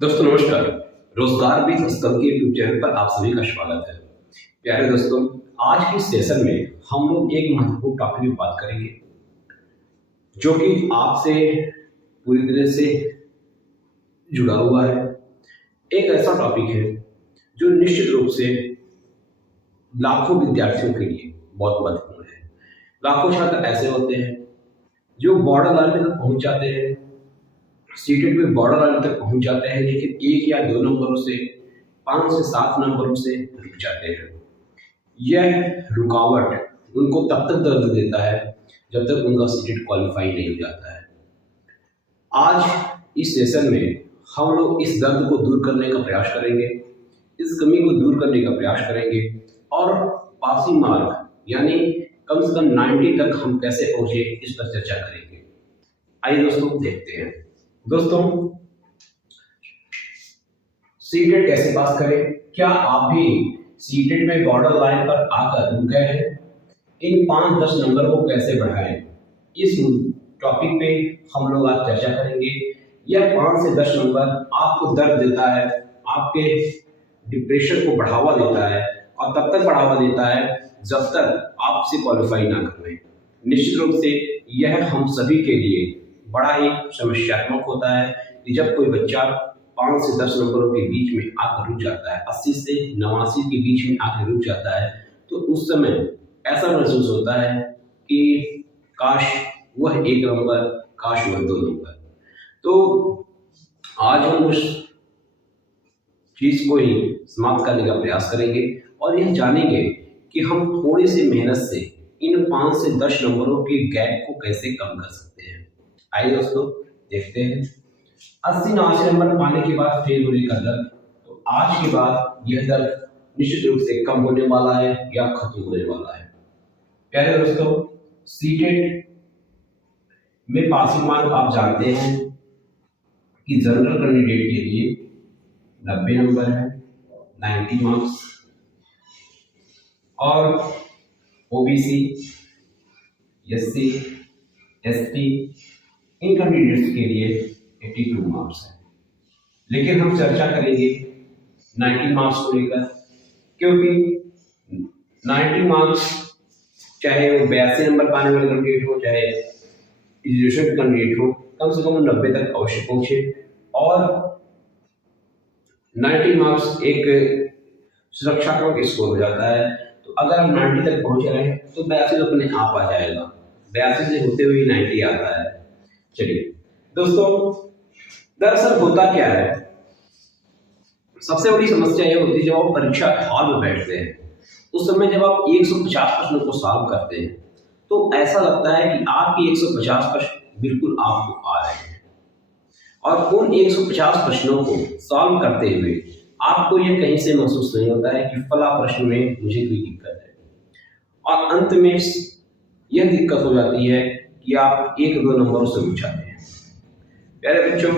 दोस्तों नमस्कार। रोजगार विद अस्कल के यूट्यूब चैनल पर आप सभी का स्वागत है। प्यारे दोस्तों, आज के सेशन में हम लोग एक महत्वपूर्ण टॉपिक में बात करेंगे जो कि आपसे पूरी तरह से जुड़ा हुआ है। एक ऐसा टॉपिक है जो निश्चित रूप से लाखों विद्यार्थियों के लिए बहुत महत्वपूर्ण है। लाखों छात्र ऐसे होते हैं जो बॉर्डर लाइन तक पहुंच जाते हैं, सीटेट में बॉर्डर लाइन तक पहुंच जाते हैं, लेकिन 1 या 2 नंबरों से 5 से 7 नंबरों से रुक जाते हैं। यह रुकावट उनको तब तक दर्द देता है जब तक उनका सीटेट क्वालिफाई नहीं हो जाता है। आज इस सेशन में हम लोग इस दर्द को दूर करने का प्रयास करेंगे, इस कमी को दूर करने का प्रयास करेंगे और पासिंग मार्क यानी कम से कम 90 तक हम कैसे पहुंचे इस पर चर्चा करेंगे। आइए दोस्तों देखते हैं। दोस्तों, सीटेट कैसे पास करें? क्या आप भी सीटेट में बॉर्डर लाइन पर आकर रुक गए हैं? इन 5-10 नंबर को कैसे बढ़ाएं? इस टॉपिक पे हम लोग आज चर्चा करेंगे। यह 5 से 10 नंबर आपको दर्द देता है, आपके डिप्रेशन को बढ़ावा देता है और तब तक बढ़ावा देता है जब तक आपसे क्वालिफाई ना कर लें। निश्चित रूप से यह हम सभी के लिए बड़ा ही समस्यात्मक होता है कि जब कोई बच्चा 5 से 10 नंबरों के बीच में आकर रुक जाता है, 80 से 89 के बीच में आकर रुक जाता है, तो उस समय ऐसा महसूस होता है कि काश वह 1 नंबर, काश वह 2 नंबर। तो आज हम उस चीज को ही समाप्त करने का प्रयास करेंगे और यह जानेंगे कि हम थोड़ी सी मेहनत से इन 5 से 10 नंबरों के गैप को कैसे कम कर सकते हैं। आइए दोस्तों देखते हैं। 80-89 नंबर पाने के बाद फेल होने का दर्द, तो आज के बाद यह दर्द निश्चित रूप से कम होने वाला है या खत्म होने वाला है। प्यारे दोस्तों, सीटेट में पासिंग मार्क आप जानते हैं कि जनरल कैंडिडेट के लिए 90 नंबर है, 90 मार्क्स, और ओबीसी, एससी, एसटी इन कैंडिडेट्स के लिए 82 मार्क्स है। लेकिन हम चर्चा करेंगे 90 मार्क्स को लेकर, क्योंकि 90 मार्क्स चाहे वो 82 नंबर पाने वाले कैंडिडेट हो, चाहे ग्रेजुएशन कैंडिडेट हो, कम से कम 90 तक अवश्य पहुंचे। और 90 मार्क्स एक सुरक्षात्मक स्कोर हो जाता है। तो अगर आप 90 तक पहुंच रहे हैं तो 82 अपने आप आ जाएगा, 82 से होते हुए 90 आता है। चलिए दोस्तों, दरअसल होता क्या है, सबसे बड़ी समस्या यह होती है जब आप परीक्षा हॉल में बैठते हैं, उस समय जब आप 150 प्रश्नों को सॉल्व करते हैं तो ऐसा लगता है कि आपके 150 प्रश्न बिल्कुल आपको आ रहे हैं और उन 150 प्रश्नों को सॉल्व करते हुए आपको यह कहीं से महसूस नहीं होता है कि फला प्रश्न में मुझे कोई दिक्कत है, और अंत में यह दिक्कत हो जाती है कि आप 1-2 नंबरों से रुक जाते हैं। प्यारे बच्चों,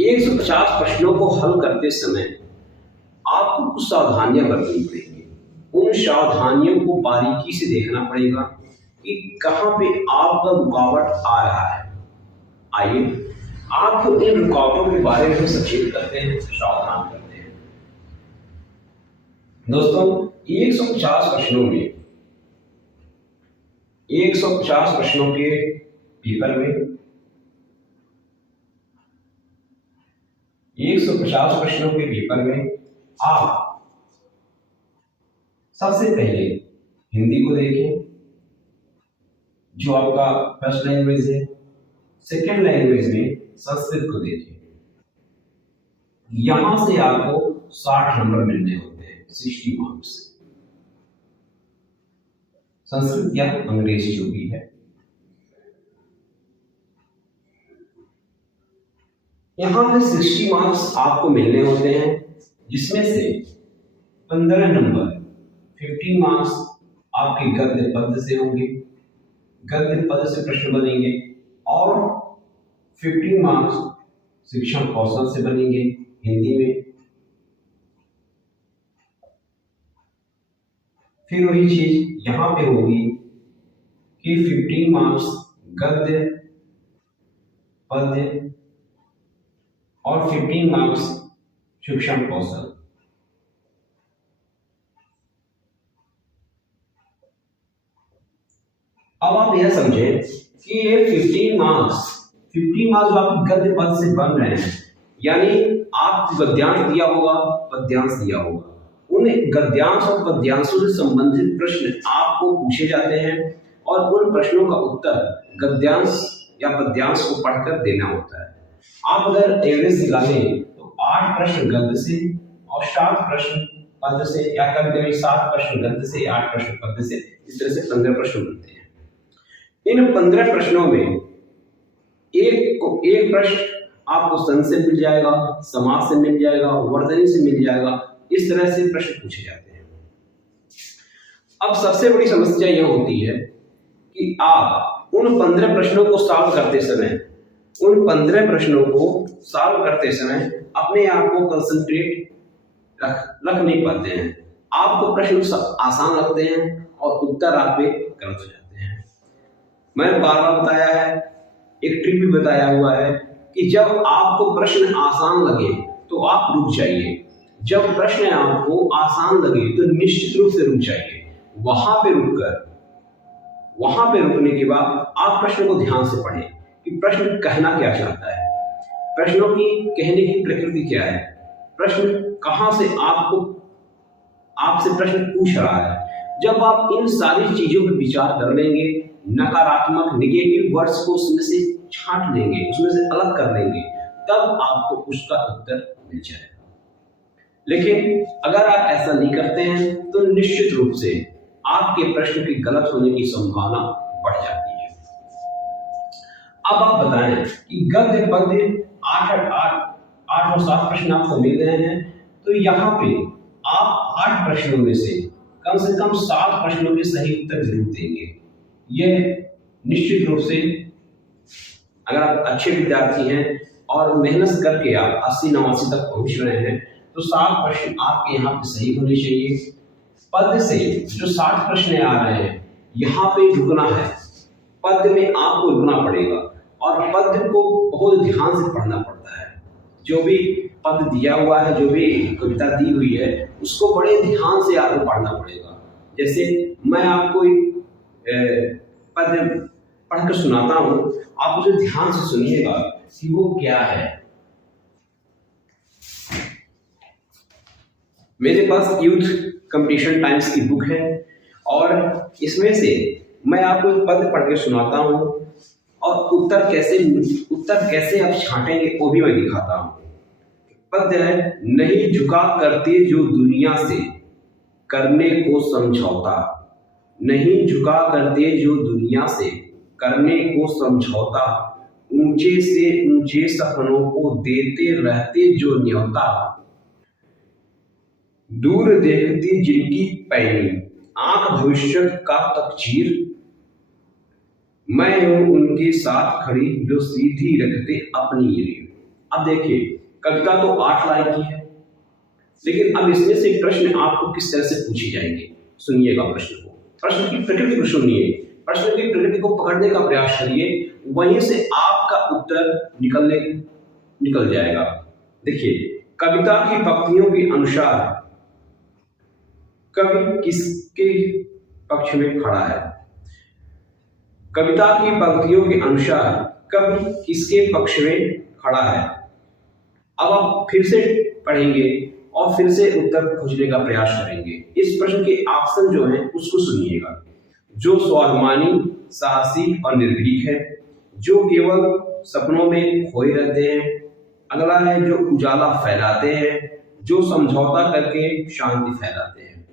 150 प्रश्नों को हल करते समय आपको कुछ सावधानियां बरतनी पड़ेंगी। उन सावधानियों को बारीकी से देखना पड़ेगा कि कहां पे आपका रुकावट आ रहा है। आइए आपको इन रुकावटों के बारे में सचेत करते हैं, सावधान करते हैं। दोस्तों, 150 प्रश्नों में 150 प्रश्नों के पेपर में 150 प्रश्नों के पेपर में आप सबसे पहले हिंदी को देखें जो आपका फर्स्ट लैंग्वेज है, सेकेंड लैंग्वेज में संस्कृत को देखें। यहां से आपको 60 नंबर मिलने होते हैं, 60 मार्क्स, संस्कृत या अंग्रेजी जो भी है। यहां पे 60 मार्क्स आपको मिलने होते हैं, जिसमें से 15 नंबर 15 मार्क्स आपके गद्य पद से होंगे, गद्य पद से प्रश्न बनेंगे, और 15 मार्क्स शिक्षण कौशल से बनेंगे हिंदी में। फिर वही चीज यहां पे होगी कि 15 मार्क्स गद्य, पद्य और 15 मार्क्स सूक्ष्म कौशल। अब आप यह समझें कि ये 15 मार्क्स आपके गद्य पद से बन रहे हैं, यानी आपको गद्यांश दिया होगा, पद्यांश दिया होगा। उन गद्यांश और पद्यांशों से संबंधित प्रश्न आपको पूछे जाते हैं और उन प्रश्नों का उत्तर गद्यांश या पद्यांश को पढ़कर देना होता है। आप अगर एवरेज निकालें तो 8 प्रश्न गद्य से और 7 प्रश्न पद्य से, या कभी-कभी 7 प्रश्न गद्य से, 8 प्रश्न पद्य से, इस तरह से 15 प्रश्न बनते हैं। इन 15 प्रश्नों में एक प्रश्न आपको संधि से मिल जाएगा, समास से मिल जाएगा, वर्तनी से मिल जाएगा, इस तरह से प्रश्न पूछे जाते हैं। अब सबसे बड़ी समस्या यह होती है कि आप उन 15 प्रश्नों को सॉल्व करते समय अपने आप को कंसंट्रेट रख नहीं पाते हैं। आपको प्रश्न आसान लगते हैं और उत्तर आप पे गलत हो जाते हैं। मैंने बार बार बताया है, एक ट्रिक भी बताया हुआ है कि जब आपको प्रश्न आसान लगे तो आप रुक जाइए। जब प्रश्न आपको आसान लगे तो निश्चित रूप से रुक जाइए। वहां पे रुकने के बाद आप प्रश्न को ध्यान से पढ़ें कि प्रश्न कहना क्या चाहता है, प्रश्नों की कहने की प्रकृति क्या है, प्रश्न कहां से आपसे प्रश्न पूछ रहा है। जब आप इन सारी चीजों पर विचार कर लेंगे, नकारात्मक नेगेटिव वर्ड्स को उसमें से छांट लेंगे, उसमें से अलग कर लेंगे, तब आपको उसका उत्तर मिल जाएगा। लेकिन अगर आप ऐसा नहीं करते हैं तो निश्चित रूप से आपके प्रश्न के गलत होने की संभावना बढ़ जाती है। अब आप बताएं कि गद्य पद्य 8 और 7 प्रश्न आपको मिल गए हैं, तो यहाँ पे आप 8 प्रश्नों में से कम 7 प्रश्नों के सही उत्तर जरूर देंगे। यह निश्चित रूप से अगर आप अच्छे विद्यार्थी हैं और मेहनत करके आप 80-89 तक पहुंच रहे हैं तो 7 प्रश्न आपके यहाँ पे सही होने चाहिए। पद्य से जो 60 प्रश्न आ रहे हैं, यहाँ पे रुकना है, पद्य में आपको रुकना पड़ेगा और पद्य को बहुत ध्यान से पढ़ना पड़ता है। जो भी पद दिया हुआ है, जो भी कविता दी हुई है, उसको बड़े ध्यान से आपको पढ़ना पड़ेगा। जैसे मैं आपको पद्य पढ़कर सुनाता हूँ, आप उसे ध्यान से सुनिएगा कि वो क्या है। मेरे पास यूथ कंपटीशन टाइम्स की बुक है और इसमें से मैं आपको एक पद्य पढ़ के सुनाता हूँ और उत्तर कैसे आप छांटेंगे वो भी मैं दिखाता हूँ। पद्य है, नहीं झुका करते जो दुनिया से करने को समझौता, नहीं झुका करते जो दुनिया से करने को समझौता, ऊंचे से ऊंचे सपनों को देते रहते जो न्योता, दूर देखती जिनकी पैनी आंख भविष्य का तकचीर, मैं हूं उनके साथ खड़ी जो सीधी रखते अपनी रीढ़। अब देखिए, कविता तो 8 लाइन की है, लेकिन अब इसमें से प्रश्न आपको किस तरह से पूछे जाएंगे, सुनिएगा प्रश्न को, प्रश्न की प्रकृति को सुनिए, प्रश्न की प्रकृति को पकड़ने का प्रयास करिए, वहीं से आपका उत्तर निकल जाएगा। देखिए, कविता की पंक्तियों के अनुसार कवि किसके पक्ष में खड़ा है? कविता की पंक्तियों के अनुसार कवि किसके पक्ष में खड़ा है? अब आप फिर से पढ़ेंगे और फिर से उत्तर खोजने का प्रयास करेंगे। इस प्रश्न के ऑप्शन जो हैं उसको सुनिएगा। जो स्वाभिमानी, साहसी और निर्भीक है, जो केवल सपनों में खोए रहते हैं। अगला है जो उजाला फैलाते हैं, जो समझौता करके शांति फैलाते हैं।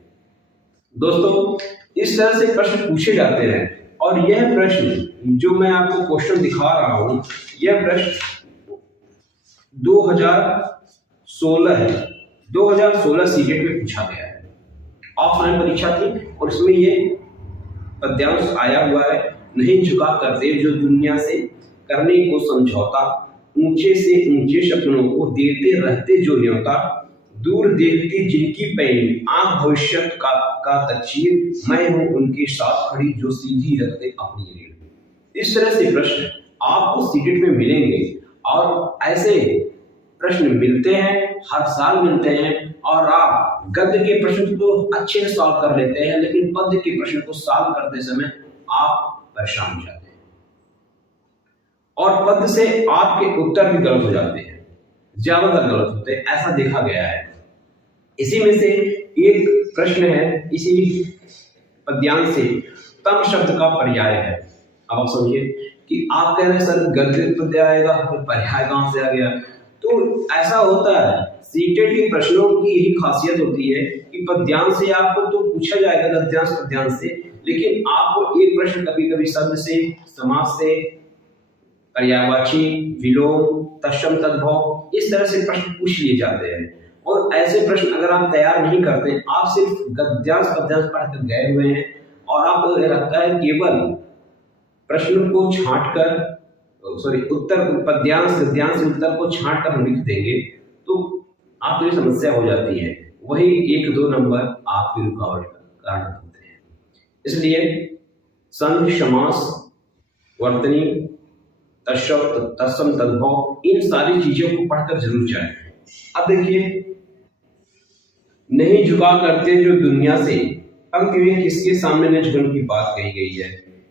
दोस्तों, इस तरह से प्रश्न पूछे जाते हैं और यह प्रश्न जो मैं आपको क्वेश्चन दिखा रहा हूं, यह प्रश्न 2016 है, 2016 सीटेट में पूछा गया है। ऑफलाइन परीक्षा थी और इसमें ये पद्यांश आया हुआ है, नहीं झुका करते जो दुनिया से करने को समझौता, ऊंचे से ऊंचे सपनों को देते रहते जो न्योता, दूर देखती जिनकी पैनी आंख भविष्य का तकचीर, मैं हूं उनके साथ खड़ी जो सीधी रखते अपनी रीढ़। इस तरह से प्रश्न आपको सीटेट में मिलेंगे और ऐसे प्रश्न मिलते हैं, हर साल मिलते हैं, और आप गद्य के प्रश्न को अच्छे से सॉल्व कर लेते हैं, लेकिन पद्य के प्रश्न को सॉल्व करते समय आप परेशान हो जाते हैं और पद्य से आपके उत्तर भी गलत हो जाते हैं, ज्यादातर गलत होते हैं, ऐसा देखा गया है। इसी में से एक प्रश्न है, इसी पद्यांश से तम शब्द का पर्याय है। अब आप समझिए कि आप कह रहे हैं सर गद्य पद्य आएगा, पर्याय कहां से आ गया? तो ऐसा होता है, सीटेट के प्रश्नों की यही खासियत होती है कि पद्यांश से आपको तो पूछा जाएगा, गद्यांश पद्यांश से, लेकिन आपको एक प्रश्न कभी कभी शब्द से, समास से, पर्यायवाची, विलोम, तत्सम तद्भव, इस तरह से प्रश्न पूछ लिए जाते हैं। और ऐसे प्रश्न अगर आप तैयार नहीं करते, आप सिर्फ गद्यांश पद्यांश पढ़कर गए हुए हैं और आपको लगता है केवल प्रश्न को छांट कर, उत्तर पद्यांश गद्यांश उत्तर को छांट कर लिख देंगे, तो आपको ये समस्या हो जाती है, वही 1-2 नंबर आपकी रुकावट का कारण होते हैं। इसलिए संधि, समास, वर्तनी, तत्सम तद्भव, इन सारी चीजों को पढ़कर जरूर जाएं। अब देखिए, नहीं झुका करते जो दुनिया से, पंक्ति में किसके सामने न झुकने की बात कही गई है?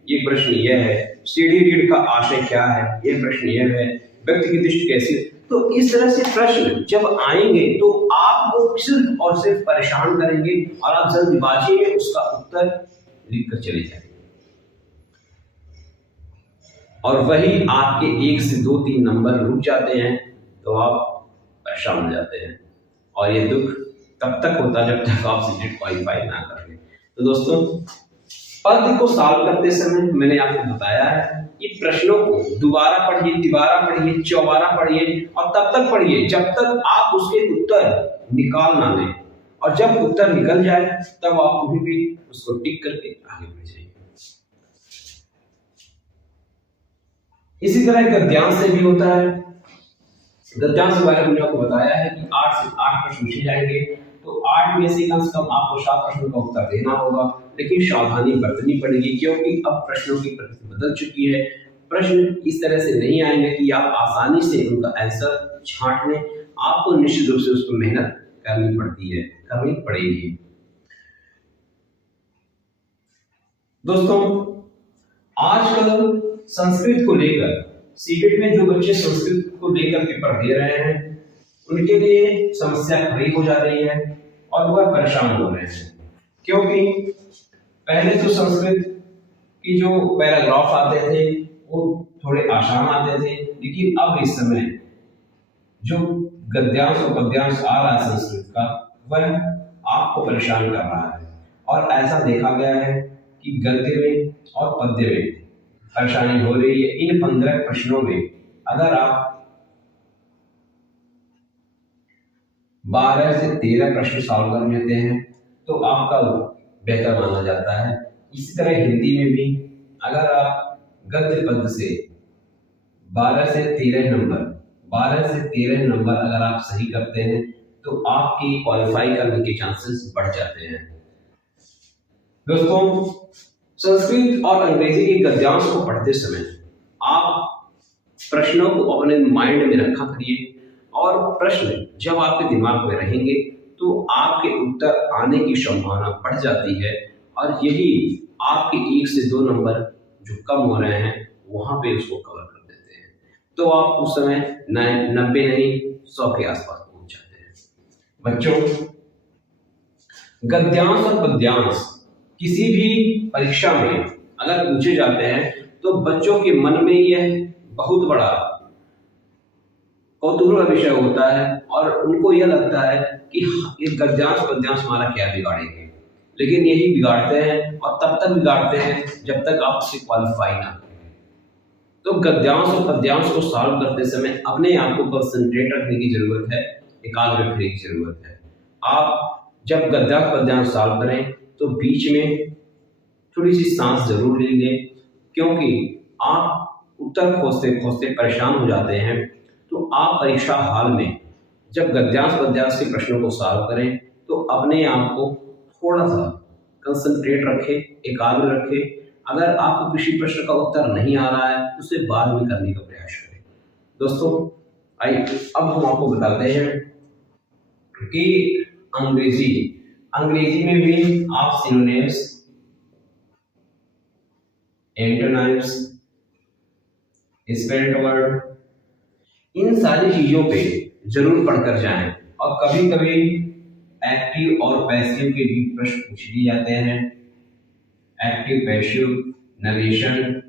ये प्रश्न यह है। सीढ़ी रीढ़ का आशय क्या है? ये प्रश्न यह है। व्यक्ति की दृष्टि कैसी? तो इस तरह से प्रश्न जब आएंगे तो आपको सिर्फ और सिर्फ परेशान करेंगे और आप जल्दबाजी में उसका उत्तर लिखकर चले जाएंगे, और वही आपके 1 से 2-3 नंबर रुक जाते हैं, तो आप परेशान हो जाते हैं। और ये दुख तब तक होता जब तक आप सीटेट क्वालिफाई ना कर लें। तो दोस्तों, पद्य को सॉल्व करते समय मैंने आपको बताया है कि प्रश्नों को दोबारा पढ़िए, तिबारा पढ़िए, चौबारा पढ़िए, और तब तक पढ़िए जब तक आप उसके उत्तर निकाल ना लें, और जब उत्तर निकल जाए तब आप कभी भी उसको टिक करके आगे बढ़ जाइए। इसी तरह गद्यांश से भी होता है। गद्यांश के बारे में मैंने आपको बताया है कि 8 से 8 प्रश्न पूछे जाएंगे, तो 8 में से कम आपको 7 प्रश्नों का उत्तर देना होगा, लेकिन सावधानी बरतनी पड़ेगी, क्योंकि अब प्रश्नों की प्रकृति बदल चुकी है। प्रश्न इस तरह से नहीं आएंगे कि आप आसानी से उनका आंसर छांट लें, आपको निश्चित रूप से उस पर मेहनत करनी पड़ेगी। दोस्तों, आजकल संस्कृत को लेकर सीटेट में जो बच्चे संस्कृत को लेकर पेपर दे रहे हैं, उनके लिए समस्या खड़ी हो जा रही है और वह परेशान हो रहे हैं, क्योंकि पहले तो संस्कृत की जो पैराग्राफ आते थे वो थोड़े आसान आते थे, लेकिन अब इस समय जो गद्यांश और पद्यांश आ रहा है संस्कृत का, वह आपको परेशान कर रहा है। और ऐसा देखा गया है कि गद्य में और पद्य में परेशानी हो रही है। इन 15 प्रश्नों में अगर आप 12 से 13 प्रश्न सॉल्व कर लेते हैं तो आपका बेहतर माना जाता है। इसी तरह हिंदी में भी अगर आप गद्य पद्य से 12 से 13 नंबर अगर आप सही करते हैं तो आपकी क्वालिफाई करने के चांसेस बढ़ जाते हैं। दोस्तों, संस्कृत और अंग्रेजी के गद्यांश को पढ़ते समय आप प्रश्नों को अपने माइंड में रखा करिए, और प्रश्न जब आपके दिमाग में रहेंगे तो आपके उत्तर आने की संभावना बढ़ जाती है, और यही आपके 1 से 2 नंबर जो कम हो रहे हैं वहां पे उसको कवर कर देते हैं। तो आप उस समय 90 नहीं 100 के आसपास पहुंच जाते हैं। बच्चों, गद्यांश और पद्यांश किसी भी परीक्षा में अगर पूछे जाते हैं तो बच्चों के मन में यह बहुत बड़ा कौतूहल का विषय होता है, और उनको यह लगता है कि ये गद्यांश पद्यांश हमारा क्या बिगाड़ेंगे, लेकिन यही बिगाड़ते हैं, और तब तक बिगाड़ते हैं जब तक आप उसे क्वालिफाई ना करें। तो गद्यांश और पद्यांश को सॉल्व करते समय अपने आप को कंसंट्रेट रखने की जरूरत है, एकाग्र रखने की जरूरत है। आप जब गद्यांश पद्यांश सॉल्व करें तो बीच में थोड़ी सी सांस जरूर ले लें, क्योंकि आप उत्तर खोजते खोजते परेशान हो जाते हैं। तो आप परीक्षा हॉल में जब गद्यांश पद्यांश के प्रश्नों को सॉल्व करें तो अपने आप को थोड़ा सा कंसंट्रेट रखें, एकाग्र रखें। अगर आपको किसी प्रश्न का उत्तर नहीं आ रहा है तो उसे बाद में करने का प्रयास करें। दोस्तों, आइए अब हम आपको बताते हैं कि अंग्रेजी में भी आप सिनोनिम्स, एंटोनिम्स, स्पेलिंग वर्ड, इन सारी चीजों पे जरूर पढ़कर जाएं। और कभी कभी एक्टिव और पैसिव के भी प्रश्न पूछ लिए जाते हैं। एक्टिव, पैसिव, नरेशन,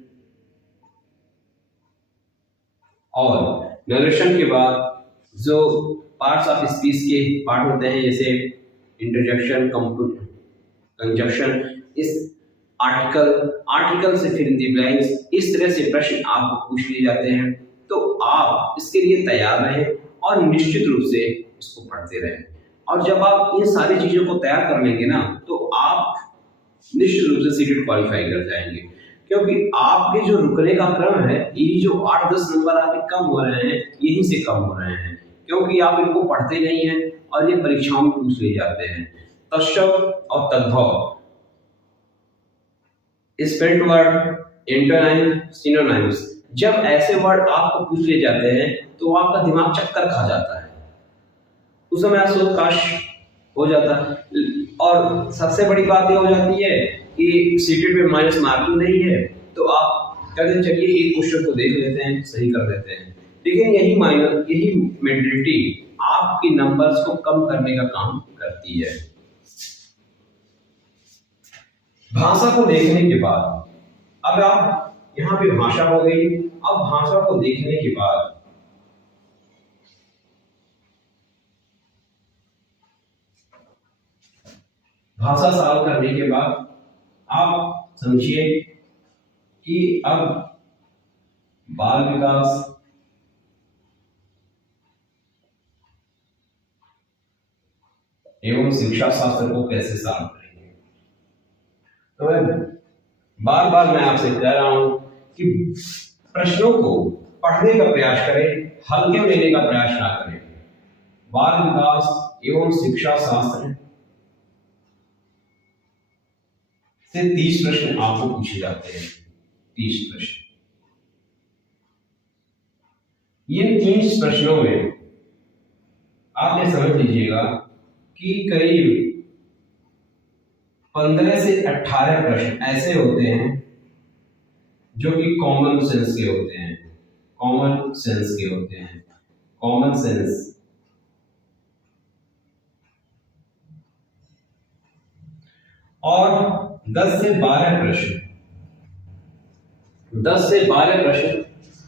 और नरेशन के बाद जो पार्ट्स ऑफ स्पीच के पार्ट होते हैं जैसे इंटरजेक्शन, कंजक्शन, इस आर्टिकल से फिर इन द ब्लैंक्स, इस तरह से प्रश्न आपको पूछ लिए जाते हैं। तो आप इसके लिए तैयार रहें और निश्चित रूप से इसको पढ़ते रहें। और जब आप इन सारी चीजों को तैयार कर लेंगे ना तो आप निश्चित रूप से सीटेट क्वालिफाई कर जाएंगे, क्योंकि आपके जो रुकने का क्रम है, ये जो 8-10 नंबर आपके कम हो रहे हैं यहीं से कम हो रहे हैं, क्योंकि आप इनको पढ़ते नहीं हैं और ये परीक्षाओं में पूछ लिए जाते हैं। तत्शब्द और तद्भव, स्पेल्ड वर्ड, एंटोनिम, सिनोनिम्स, जब ऐसे वर्ड आपको पूछ लिए जाते हैं तो आपका दिमाग चक्कर खा जाता है, उस समय आप सोचकाश हो जाता है। और सबसे बड़ी बात यह हो जाती है कि सीटेट में माइनस मार्किंग नहीं है, तो आप कहते हैं चलिए एक क्वेश्चन को देख लेते हैं, सही कर देते हैं। लेकिन यही मेंटलिटी आपके नंबर्स को कम करने का काम करती है। भाषा को देखने के बाद, अब आप यहाँ पे भाषा हो गई, अब भाषा को देखने के बाद भाषा सॉल्व करने के बाद आप समझिए कि अब बाल विकास, एवं शिक्षा शास्त्र को कैसे सॉल्व करेंगे। तो बार बार मैं आपसे कह रहा हूं कि प्रश्नों को पढ़ने का प्रयास करें, हल्के में लेने का प्रयास ना करें। बाल विकास एवं शिक्षा शास्त्र से 30 प्रश्न आपको पूछे जाते हैं। 30 प्रश्न। इन 30 प्रश्नों में आप ये समझ लीजिएगा कि करीब 15 से 18 प्रश्न ऐसे होते हैं जो कि कॉमन सेंस के होते हैं। Common sense. और 10 से 12 प्रश्न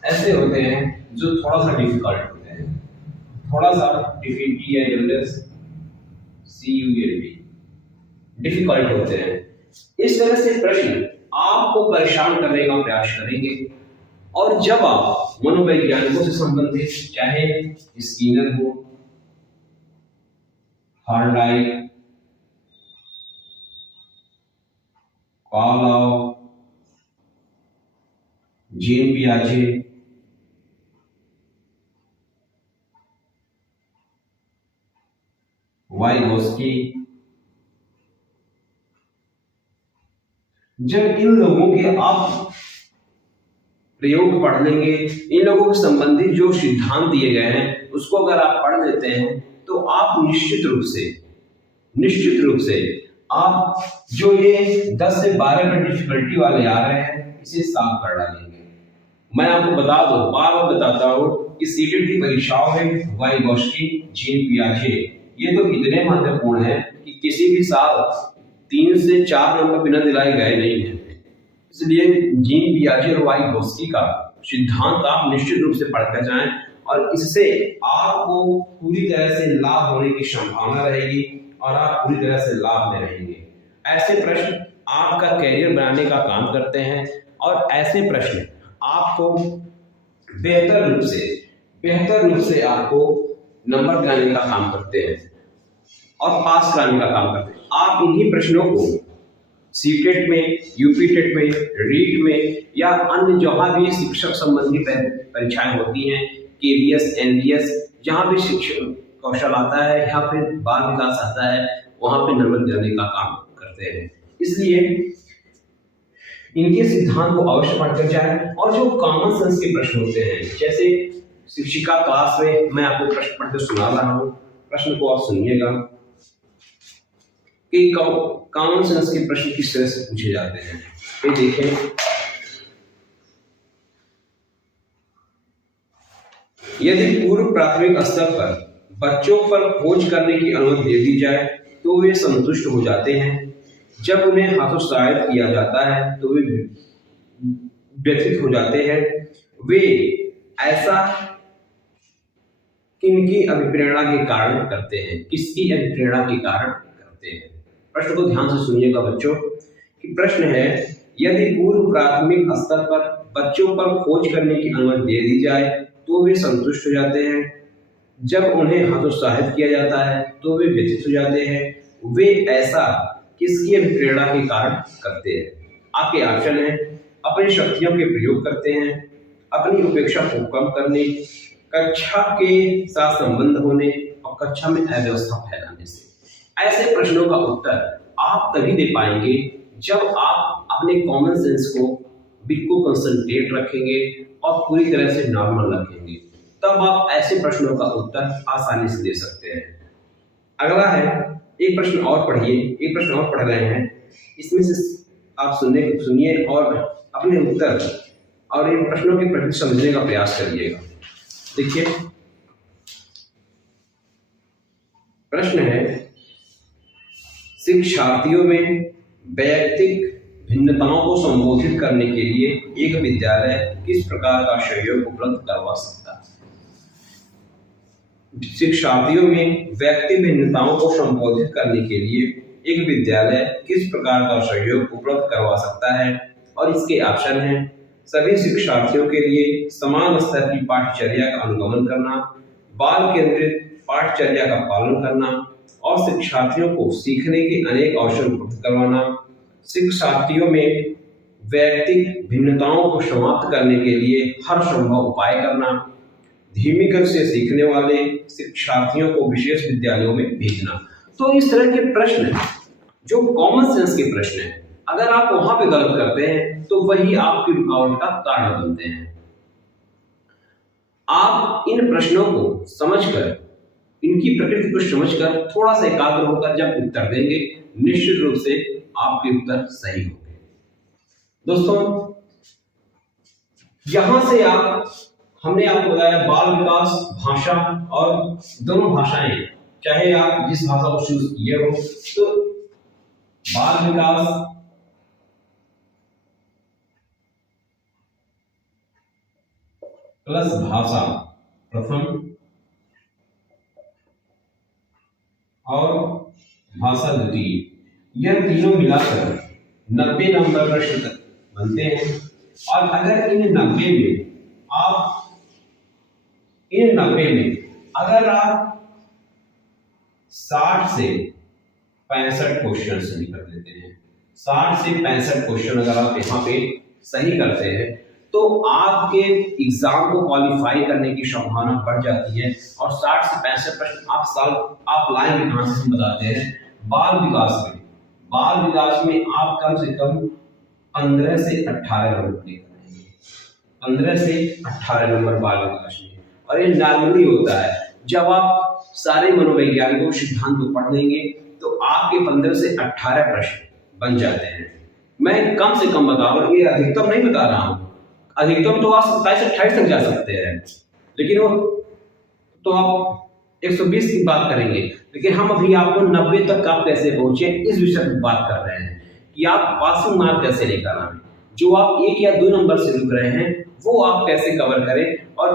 ऐसे होते हैं जो थोड़ा सा डिफिकल्ट होते हैं। डिफिकल्ट होते हैं। इस तरह से प्रश्न आपको परेशान करने का प्रयास करेंगे। और जब आप मनोवैज्ञानिकों से संबंधित, चाहे स्किनर हो, हॉर्नडाइक, पावलोव, जीन पियाजे, वाइगोस्की, जब इन लोगों के आप प्रयोग पढ़ लेंगे, इन लोगों के संबंधित जो सिद्धांत दिए गए हैं उसको अगर आप पढ़ लेते हैं तो आप निश्चित रूप से आप जो ये 10 से 12 में डिफिकल्टी वाले आ रहे हैं इसे सॉल्व कर डालेंगे। मैं आपको बार बताता हूँ कि सीटेट की परीक्षाओं में वाइगोस्की, जीन पियाजे ये तो इतने महत्वपूर्ण है कि किसी भी साल 3 से 4 नंबर बिना दिलाए गए नहीं है। इसलिए जीन पियाजे और वाइगोस्की का सिद्धांत आप निश्चित रूप से पढ़कर जाएं और इससे आपको पूरी तरह से लाभ होने की संभावना रहेगी और आप पूरी तरह से लाभ में रहेंगे। ऐसे प्रश्न आपका कैरियर बनाने का काम करते हैं और ऐसे प्रश्न आपको बेहतर रूप से आपको नंबर दिलाने का काम करते हैं और पास कराने का काम करते हैं। आप इन्हीं प्रश्नों को सीटेट में, यूपी टेट में, रीट में या अन्य जहां भी शिक्षक संबंधी परीक्षाएं होती हैं, केवीएस, एनवीएस, जहां भी शिक्षण कौशल आता है या फिर बाल विकास आता है, वहां पे नंबर दिलाने का काम करते हैं। इसलिए इनके सिद्धांत को अवश्य पढ़कर जाएं। और जो कॉमन सेंस के प्रश्न होते हैं, जैसे शिक्षिका क्लास में मैं आपको प्रश्न पढ़कर सुना रहा हूँ, प्रश्न को आप सुनिएगा कि कॉमन सेंस के प्रश्न किस तरह से पूछे जाते हैं। ये देखें, यदि पूर्व प्राथमिक स्तर पर बच्चों पर खोज करने की अनुमति दे दी जाए तो वे संतुष्ट हो जाते हैं, जब उन्हें हतोत्साहित किया जाता है तो वे व्यथित हो जाते हैं। वे ऐसा किनकी अभिप्रेरणा के कारण करते हैं, किसकी अभिप्रेरणा के कारण करते हैं। प्रश्न को ध्यान से सुनिएगा बच्चों, कि प्रश्न है यदि पूर्व प्राथमिक स्तर पर बच्चों पर खोज करने की अनुमति दे दी जाए तो वे संतुष्ट हो जाते हैं, जब उन्हें हतोत्साहित किया जाता है तो वे व्यथित हो जाते हैं। वे ऐसा किसकी अभिप्रेरणा के कारण करते हैं। आपके ऑप्शन है, अपनी शक्तियों के प्रयोग करते हैं, अपनी उपेक्षा को कम करने, कक्षा के साथ संबंध होने और कक्षा में अव्यवस्था फैलाने से। ऐसे प्रश्नों का उत्तर आप तभी दे पाएंगे जब आप अपने कॉमन सेंस को बिल्कुल कंसंट्रेट रखेंगे और पूरी तरह से नॉर्मल रखेंगे, तब आप ऐसे प्रश्नों का उत्तर आसानी से दे सकते हैं। अगला है, एक प्रश्न और पढ़िए, एक प्रश्न और पढ़ रहे हैं, इसमें से आप सुनिए और अपने उत्तर और इन प्रश्नों के प्रति समझने का प्रयास करिएगा। देखिए, प्रश्न है, शिक्षार्थियों में वैयक्तिक भिन्नताओं को संबोधित करने के लिए एक विद्यालय किस प्रकार का सहयोग उपलब्ध करवा सकता है। शिक्षार्थियों में व्यक्ति भिन्नताओं को संबोधित करने के लिए एक विद्यालय किस प्रकार का सहयोग उपलब्ध करवा सकता है, और इसके ऑप्शन हैं, सभी शिक्षार्थियों के लिए समान स्तर की पाठ्यचर्या का अनुगमन करना, बाल केंद्रित पाठ्यचर्या का पालन करना और शिक्षार्थियों को सीखने के अनेक अवसर उपलब्ध करवाना, शिक्षार्थियों में वैयक्तिक भिन्नताओं को समाप्त करने के लिए हर संभव उपाय करना, धीमी गति से सीखने वाले शिक्षार्थियों को विशेष विद्यालयों में भेजना। तो इस तरह के प्रश्न जो कॉमन सेंस के प्रश्न हैं, अगर आप वहां पे गलत करते हैं तो वही आपकी रुकावट का कारण बनते हैं। आप इन प्रश्नों को समझकर, इनकी प्रकृति को समझकर थोड़ा सा एकाग्र होकर जब उत्तर देंगे, निश्चित रूप से आपके उत्तर सही होंगे। दोस्तों, यहां से हमने आपको बताया बाल विकास, भाषा और दोनों भाषाएं, चाहे आप जिस भाषा को चूज किए हो, तो बाल विकास प्लस भाषा प्रथम और भाषा द्वितीय, यह तीनों मिलाकर 90 नंबर प्रश्न बनते हैं। और अगर इन 90 में अगर आप 60 से 65 क्वेश्चन से निकल लेते हैं, 60 से 65 क्वेश्चन अगर आप यहाँ पे सही करते हैं तो आपके एग्जाम को क्वालिफाई करने की संभावना बढ़ जाती है। और 60 से 65 प्रश्न आप लाएंगे कहां से, हम बताते हैं, बाल विकास में आप कम से कम 15 से 18 नंबर निकालेंगे, 15 से 18 नंबर बाल विकास में। और ये नॉर्मली होता है, जब आप सारे मनोवैज्ञानिकों सिद्धांत को पढ़ लेंगे तो आपके 15 से 18 प्रश्न बन जाते हैं। मैं कम से कम बता रहा हूँ, ये अधिकतम नहीं बता रहा हूँ, अधिकतम तो आप 27 से 28 तक जा सकते हैं, लेकिन वो तो आप 120 की बात करेंगे, लेकिन हम अभी आपको 90 तक आप कैसे पहुंचे इस विषय पर बात कर रहे हैं कि आप पासिंग मार्क कैसे लेकर आए, जो आप 1 या 2 नंबर से रुक रहे हैं वो आप कैसे कवर करें, और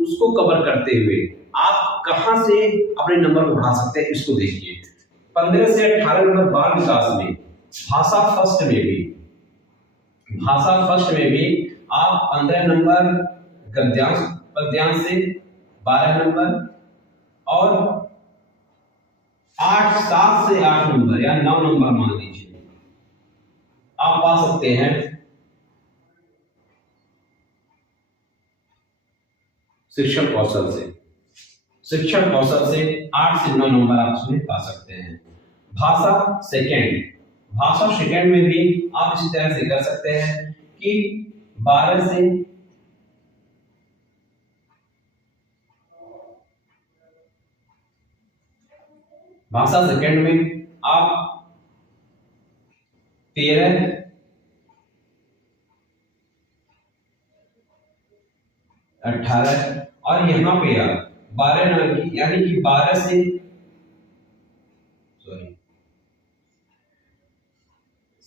उसको कवर करते हुए आप कहां से अपने नंबर को बढ़ा सकते हैं, इसको देखिए। 15 से 18 नंबर बाल विकास में, भाषा फर्स्ट में भी आप 15 नंबर, पद्यांश से 12 नंबर और 7 से 8 नंबर या 9 नंबर मान लीजिए आप पा सकते हैं। शिक्षण कौशल से 8 से 9 नंबर आप उसमें पा सकते हैं। भाषा सेकेंड में भी आप इसी तरह से कर सकते हैं कि 12 से भाषा सेकंड में आप 13, 18 और यहाँ पे आप 12 नंबर यानी कि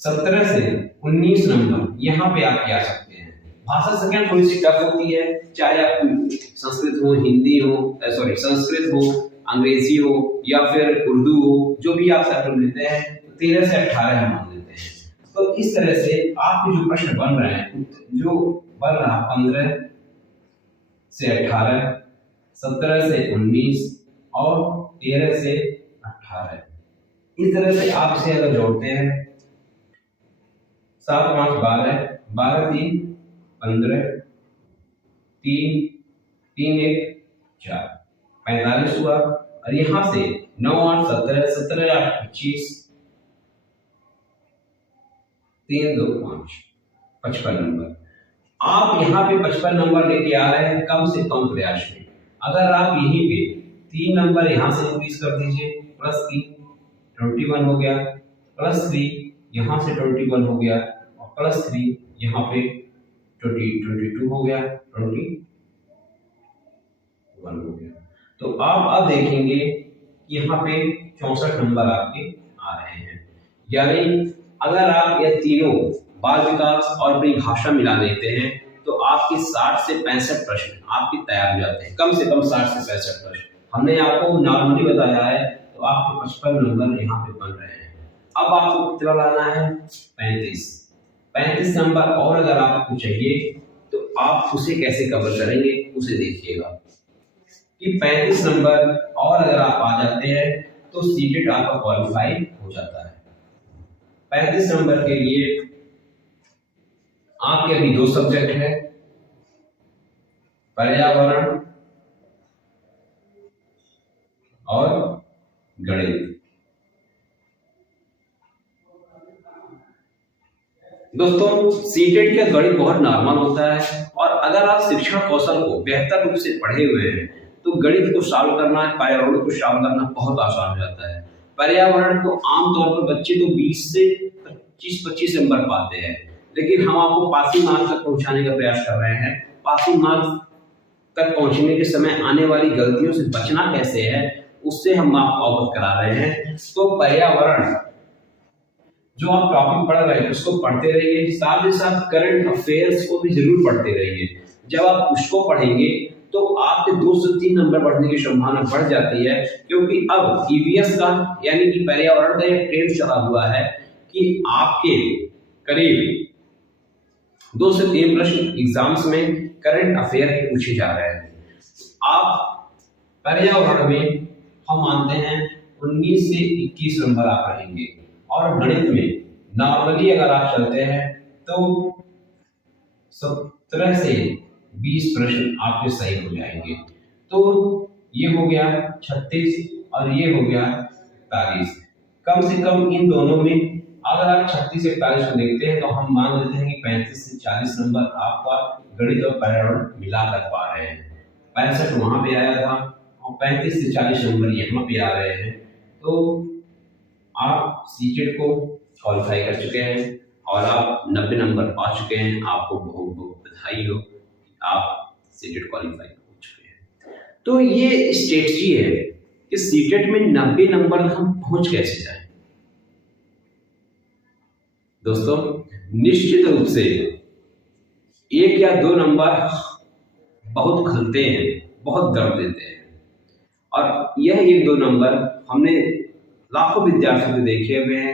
17 से 19 नंबर यहाँ पे आप क्या सकते हैं। भाषा सेकंड थोड़ी सी टफ होती है, चाहे आप संस्कृत हो, हिंदी हो, संस्कृत हो, अंग्रेजी हो या फिर उर्दू हो, जो भी आप सब्जेक्ट लेते हैं 13 से 18 हम मान लेते हैं। तो इस तरह से आपके जो प्रश्न बन रहे हैं, जो बन रहा 15 से 18, 17 से 19 और 13 से 18, इस तरह से आप इसे अगर जोड़ते हैं 7 5 12, 12 3 15, 3 3 1 4, 45 हुआ और यहाँ से 9 8 17, 17 8 25, 3 2 5 55 नंबर। आप यहाँ पे 55 नंबर लेके आ रहे हैं कम से कम प्रयास में। अगर आप यहीं पे 3 नंबर यहाँ से इंक्रीज कर दीजिए, +3 21 हो गया, +3 यहाँ से 21 हो गया और +3 यहाँ पे 22 हो गया, 21 हो गया। तो आप अब देखेंगे कि यहाँ पे 64 नंबर आपके आ रहे हैं। यानी अगर आप ये तीनों बाल विकास और परिभाषा मिला देते हैं तो आपके 60 से 65 प्रश्न आपके तैयार हो जाते हैं। कम से कम 60 से 65 प्रश्न हमने आपको नॉर्मली बताया है, तो आपके 55 नंबर यहाँ पे बन रहे हैं। अब आपको कितना लाना है? 35 नंबर। और अगर आपको चाहिए तो आप उसे कैसे कवर करेंगे उसे देखिएगा कि 35 नंबर और अगर आप आ जाते हैं तो सीटेट आपका क्वालिफाई हो जाता है। 35 नंबर के लिए आपके अभी 2 सब्जेक्ट हैं, पर्यावरण और गणित। दोस्तों सीटेट का गणित बहुत नॉर्मल होता है और अगर आप शिक्षण कौशल को बेहतर रूप से पढ़े हुए हैं तो गणित को सॉल्व करना, पर्यावरण को सॉल्व करना बहुत आसान हो जाता है। पर्यावरण को आमतौर पर बच्चे तो 20 से 25 नंबर पाते हैं, लेकिन हम आपको पासिंग मार्क्स तक पहुंचाने का प्रयास कर रहे हैं। पासिंग मार्क्स तक पहुंचने के समय आने वाली गलतियों से बचना कैसे है उससे हम आपको अवगत करा रहे हैं। तो पर्यावरण जो आप टॉपिक पढ़ रहे हैं उसको पढ़ते रहिए, साथ ही साथ करंट अफेयर्स को भी जरूर पढ़ते रहिए। जब आप उसको पढ़ेंगे तो आपके 2 से 3 नंबर बढ़ने की संभावना बढ़ जाती है, क्योंकि अब ईवीएस का यानी कि पर्यावरण का एक ट्रेंड चला हुआ है कि आपके करीब 2 से 3 प्रश्न एग्जाम्स में करंट अफेयर के पूछे जा रहे हैं। आप पर्यावरण में हम मानते हैं 19 से 21 नंबर आप रहेंगे और गणित में नॉर्मली अगर आप चलते हैं तो 17 से 20 प्रश्न आपके सही हो जाएंगे। तो ये हो गया 36 और ये हो गया 41। कम से कम इन दोनों में अगर आप 36 से 41 को देखते हैं तो हम मान लेते हैं कि 35 से 40 नंबर आपका गणित और पर्यावरण मिला कर पा रहे हैं। 65 वहां पे आया था और 35 से 40 नंबर यहाँ पे आ रहे हैं। तो आप सीटेट को क्वालिफाई कर चुके हैं और आप 90 नंबर पा चुके हैं। आपको बहुत बहुत बधाई हो, आप सीटेट क्वालिफाई हो चुके हैं। तो ये स्ट्रेटजी है कि सीटेट में 90 नंबर हम पहुंच कैसे जाएं। दोस्तों निश्चित रूप से 1 या 2 नंबर बहुत खलते हैं, बहुत दर्द देते हैं, और यह 1-2 नंबर हमने लाखों विद्यार्थियों को देखे हुए हैं।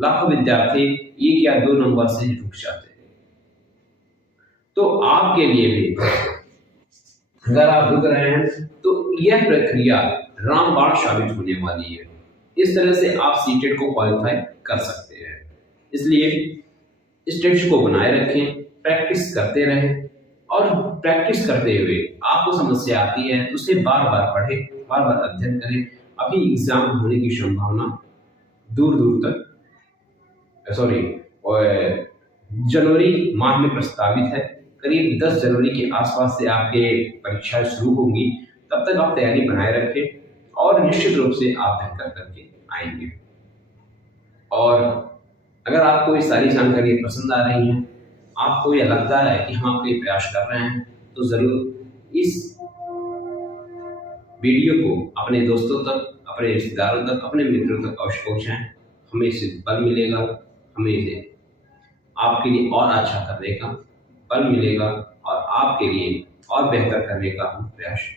लाखों विद्यार्थी 1 या 2 नंबर से रुक जाते हैं। तो आपके लिए भी अगर आप रुक रहे हैं तो यह प्रक्रिया रामबाण साबित होने वाली है। इस तरह से आप सीटेट को क्वालिफाई कर सकते हैं। इसलिए स्टेप्स को बनाए रखें, प्रैक्टिस करते रहें और प्रैक्टिस करते हुए आपको समस्या आती है उसे बार बार पढ़ें, बार बार अध्ययन करें। अभी एग्जाम होने की संभावना दूर दूर तक जनवरी माह में प्रस्तावित है। करीब 10 जनवरी के आसपास से आपके परीक्षाएं शुरू होंगी। तब तक आप तैयारी बनाए रखें और निश्चित रूप से आप बेहतर करके आएंगे। और अगर आपको ये सारी जानकारी पसंद आ रही है, आपको यह लगता है कि हम आपके प्रयास कर रहे हैं, तो ज़रूर इस वीडियो को अपने दोस्तों तक, अपने रिश्तेदारों तक, अपने मित्रों तक अवश्य पहुँचाएं। हमें इससे बल मिलेगा, हमें इसे आपके लिए और अच्छा करने का बल मिलेगा और आपके लिए और बेहतर करने का हम प्रयास